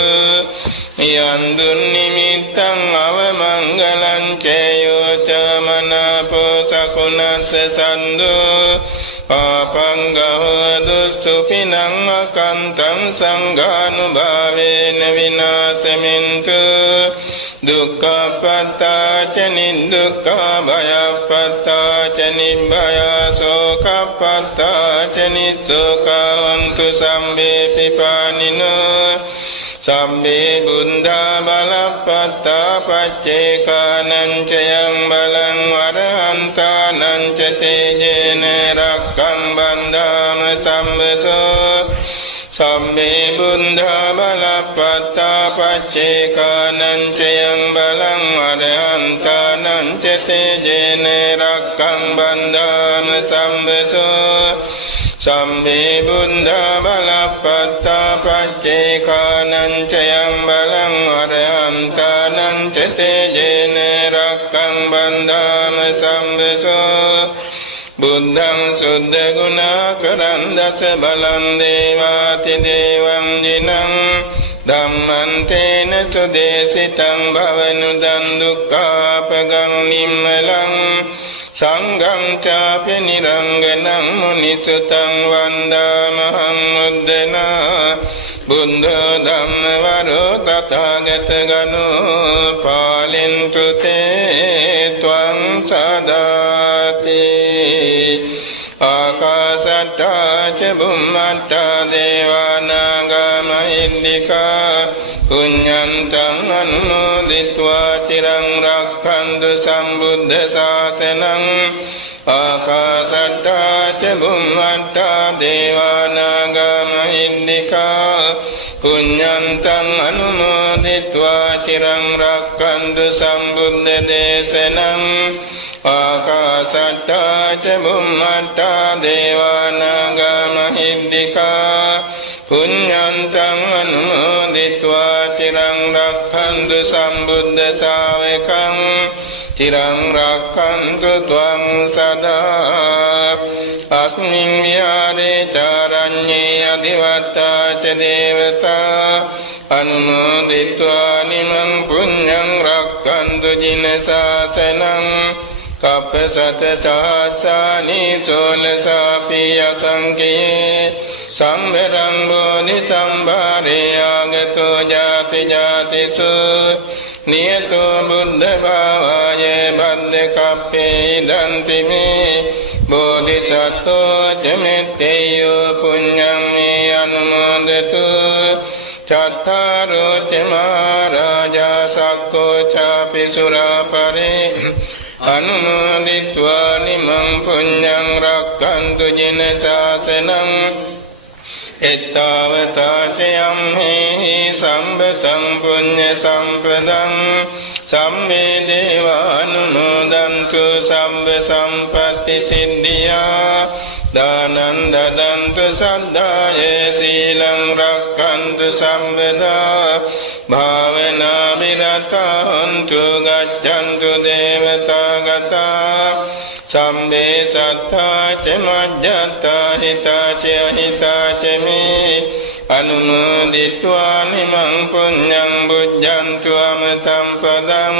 යං දුන්නිමිත්තං අවමංගලං චේයෝ චමනාපෝ සකුණස්ස සන්දෝ පාපංගෝ දුස්සුපිනං අකන්තං සංඝානුභාවේන විනාශමෙන්තු දුක්ඛපත්තාච නිදුක්ඛා භයපත්තාච නිබ්බයා සෝකපත්තාච නිස්සෝකවන්තු සම්බේ පිපානිනෝ සම්බේ බුද්ධා බලප්පත්තා පච්චේකානං චයං බලං වරහන්තානං ච තේජේන රක්ඛං බන්ධාන සම්බසෝ සම්මේ බුද්ධා බලප්පත්තා පච්චේකානං චයං බලං වරහන්තානං ච තේජේන රක්ඛං බන්ධාන සම්බසෝ සම්මේ බුද්ධා බලප්පත්තා පච්චේකානං චයං බලං වරහන්තානං ච තේජේන රක්ඛං බන්ධාන සම්බසෝ බුද්ධං සුද්ධ ගුණාකරං දස බලං දේවාති දේවං ජිනං ධම්මං තේන සුදේසිතං භවනුදං දුක්ඛාපගං නිම්මලං සංඝං චාපි නිරංගනං මුනිසුතං වන්දාමහං මුද්දනා බුද්ධ ධම්ම වරෝ තථාගත ගණෝ පාලින්තු තේ ත්වං සදාති ආකාශට්ටා ච බුම්මට්ටා දේවානාගා මහින්దికා පුඤ්ඤන්තං අනුමෝදිत्वा චිරං රක්ඛන්තු සම්බුද්ධ ශාසනං ආකාශට්ටා ච බුම්මට්ටා දේවානාගා මහින්దికා පුඤ්ඤන්තං අනුමෝදිत्वा චිරං රක්ඛන්තු සම්බුද්ධ දේශනං ආකාශට්ටා ච බුම්මට්ටා දේවානාගා මහින්దికා පුඤ්ඤන්තං අනුමෝදිत्वा චිරං රක්ඛන්තු සම්බුද්ධ ශාවකං චිරං රක්ඛන්තු ත්වං සදා අස්මින් විහාරේ චාරඤ්ඤේ අධිවත්තා ච දේවතා අනුමෝදිत्वा නිමං පුඤ්ඤං රක්ඛන්තු ජින ශාසනං කප්පසතතාචානි සෝලසාපි අසංකේ සම්වරං බෝධි සම්භාරේ ආගතෝ ජාති ජාතිසු නියතෝ බුද්ධ භාවය බද්ද කප්පේ දන්ති මේ බෝධිසත්වෝ චමෙත්තේයෝ පුඤ්ඤං මේ අනුමෝදතු චත්තාරෝ ච මහරජා සක්කෝ චාපි සුරාපරේ අනුමෝදිत्वा නිමං පුඤ්ඤං රක්ඛන්තු ජින ශාසනං එත්තාවතාචයම් හේහි සම්බතං පුඤ්ඤ සම්පදං සම්මේ දේවානුමෝදන්තු සම්බ සම්පත්ති සිද්ධියා දානං දදන්තු සද්ධාය සීලං රක්ඛන්තු සම්පදා භාවනා විරතා හොන්තු ගච්ඡන්තු දේවතාගතා සම්මේ සත්තා ච මජ්ජත්තා හිතා ච අහිතා ච මේ අනුමෝදිत्वा නිමං පුඤ්ඤං බුද්ධන්තු අමතං පදං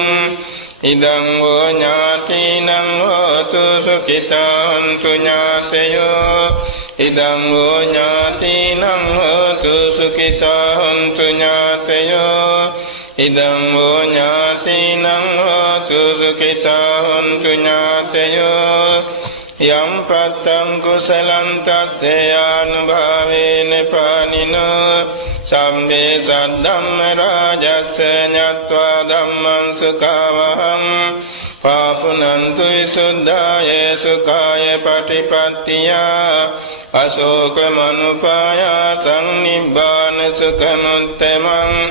ඉදං වූ ඥාතිනං හෝතු සුඛිතාන්තු ඥාතයෝ ඉදං වූ ඥාතිනං හෝතු සුඛිතාන්තු ඥාතයෝ ඉදං වූ ඥාතිනං හෝතු සුඛිතාන්තු ඥාතයෝ යම් පත්තං කුසලං තස්සයානුභාවේන පානිනෝ සම්මේ සද්ධම්ම රාජස්ස ඤත්වා ධම්මං සුඛවහං පාපුනන්තු විසුද්ධාය සුඛාය පටිපත්තියා අශෝක මනුපායාසං නිබ්බාන සුඛමුත්තමං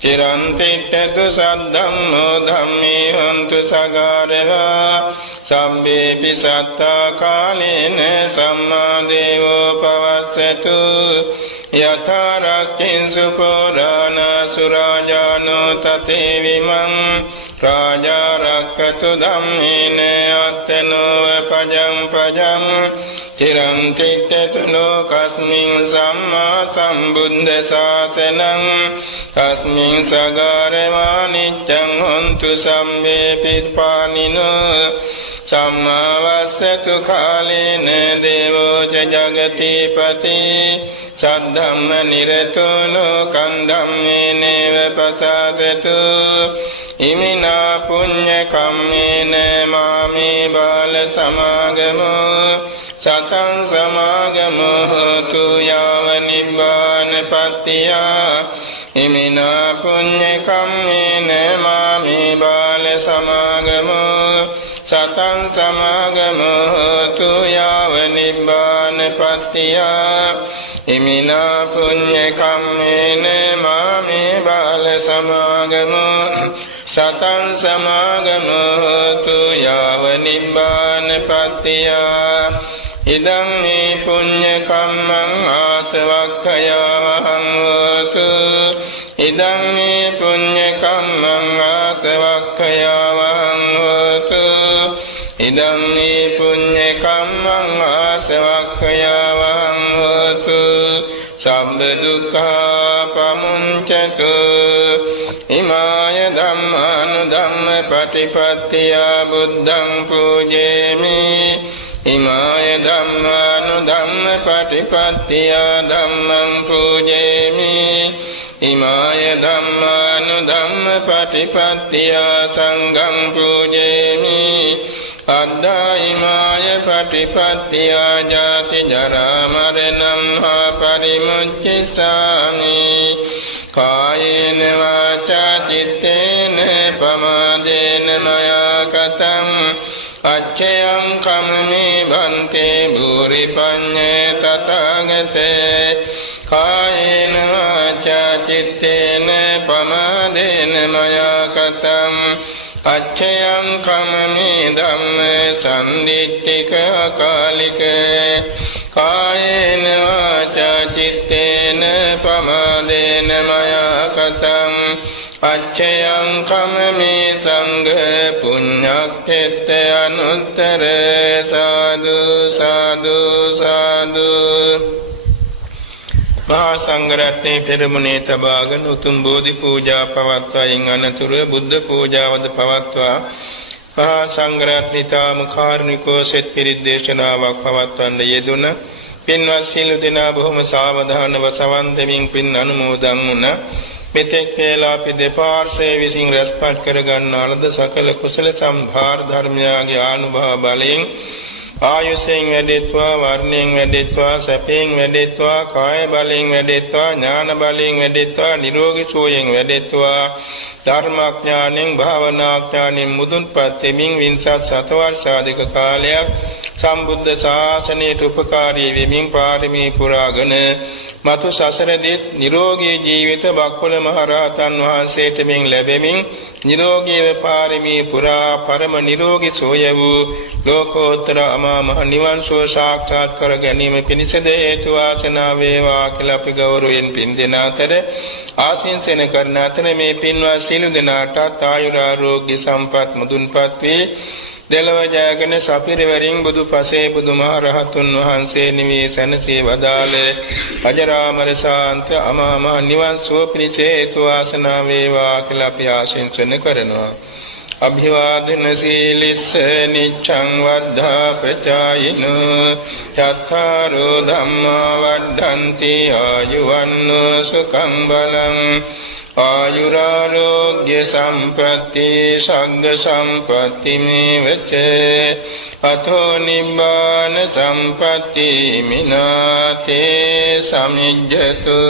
චිරං තිට්ඨතු සද්ධම්මෝ ධම්මේ හොන්තු සගාරවා සම්බේපි සත්තා කාලේන සම්මා දේවෝ පවස්සතු යථා රක්ඛින්සු පුරාණ සුරාජානෝ තතේ විමං රාජා රක්ඛතු ධම්මේන අත්තනෝ පජං පජං චිරං තිට්ඨතු ලෝකස්මින් සම්මා සම්බුද්ධ ශාසනං තස්මින් සගාරවා නිච්ඡං හොන්තු සම්මේපි පානිනෝ සම්මා වස්සතු කාලේන දේවෝ ච ජගතිපති සද්ධම්ම නිරතෝ ලෝකං ධම්මේනේව පසාදතු ඉමිනා පුඤ්ඤ කම්මේන මාමේ බාල සමාගමෝ සතං සමාගමෝ හෝතු යාව නිබ්බාන පත්තියා ඉමිනා පුඤ්ඤ කම්මේන මාමේ බාල සමාගමෝ සතං සමාගමෝ හෝතු යාව නිබ්බාන පත්තියා ඉමිනා පුඤ්ඤ කම්මේන මාමේ බාල සමාගමෝ සතං සමාගමෝ හෝතු යාව නිබ්බාන පත්තියා ඉදං මේ පුඤ්ඤ කම්මං ආසවක්ඛයවහං හෝතු ඉදං මේ පුඤ්ඤ කම්මං ආසවක්ඛයවහං හෝතු ඉදං පුඤ්ඤ කම්මං ආසවක්ඛයාවං හෝතු සම්බ දුක්ඛා පමුඤ්චතු ඉමාය ධම්මානුධම්ම පටිපත්තිය බුද්ධං පූජේමි ඉමාය ධම්මානුධම්ම පටිපත්තිය ධම්මං පූජේමි ඉමාය ධම්මානුධම්ම පටිපත්තිය සංඝං පූජේමි අද්දා ඉමාය පටිපත්තිය ජාති ජරා මරණං හා පරිමුච්ඡසාමි කායේන වාචා චිත්තේන පමාදේන මයා කතං අච්ඡයං කම්මේ බන්තේ භූරි පඤ්ඤේ තථාගතේ කායේන වාචා චිත්තේන පමාදේන මයා කතං අච්ඡයං කම්මේ ධම්ම සම්දිට්ඨික අකාලික කායේන වාචා චිත්තේන පමාදේන මයා කතං අච්ඡයං කම්මේ සංඝ පුඤ්ඤක්ඛෙත්ත අනුත්තර සාදු සාදු සාදු මහා සංඝරත්නයේ පෙරමුණේ තබාගෙන උතුම් බෝධි පූජා පවත්වායින් අනතුරු බුද්ධ පූජාවද පවත්වා මහා සංඝරත්නිතාම කාරුණිකව සෙත් පිරිත් දේශනාවක් පවත්වන්න යෙදුණ පින්වත් සියලු දෙනා බොහොම සාවධානව සවන් දෙමින් පින් අනුමෝදන් වුණ මෙතෙක් වේලා අපි දෙපාර්ශ්වයේ විසින් රැස්පත් කරගන්නා ලද සකල කුසල සම්භාර ධර්මයාගේ ආනුභාව බලයෙන් ආයුෂයෙන් වැඩෙත්වා වර්ණයෙන් වැඩෙත්වා සැපයෙන් වැඩෙත්වා කාය බලයෙන් වැඩෙත්වා ඥාන බලයෙන් වැඩෙත්වා නිරෝගී සුවයෙන් වැඩෙත්වා ධර්මාඥානෙන් භාවනාඥානෙන් මුදුන්පත් වෙමින් වින්සත් සතවර්ෂාධික කාලයක් සම්බුද්ධ ශාසනයට උපකාරී වෙමින් පාරමී පුරාගෙන මතු සසරදී නිරෝගී ජීවිත බක්කොළ මහ රහතන් වහන්සේට මෙන් ලැබෙමින් නිරෝගීව පාරමී පුරා පරම නිරෝගී සෝය වූ ලෝකෝත්තර අමා මහ නිවන් සුව සාක්ෂාත් කර ගැනීම පිණිසද හේතු වාසනා වේවා කියලා අපි ගෞරවයෙන් පින් දෙන අතර ආශිංසන කරන අතර මේ පින්වත් සියලු දෙනාට ආයුරාෝග්‍ය සම්පත් මුදුන්පත් වේ දෙලව ජයගෙන සපිරවරින් බුදු පසේ බුදුමහරහතුන් වහන්සේ නිවී සැනසී වදාළ අජරාමර ශාන්ත අමා මහ නිවන් සුව පිණිස හේතු වාසනා වේවා කියලා අපි ආශිංසන කරනවා අභිවාදන සීලිස්ස නිච්ඡං වද්ධාපචායිනෝ චත්තාරෝ ධම්මා වද්ධන්ති ආයුවන්නෝ සුඛං බලං ආයුරාෝග්‍ය සම්පatti සංඝ සම්පatti මේවච අතෝ නිබ්බාන සම්පatti මිනාතේ සමිජ්ජතු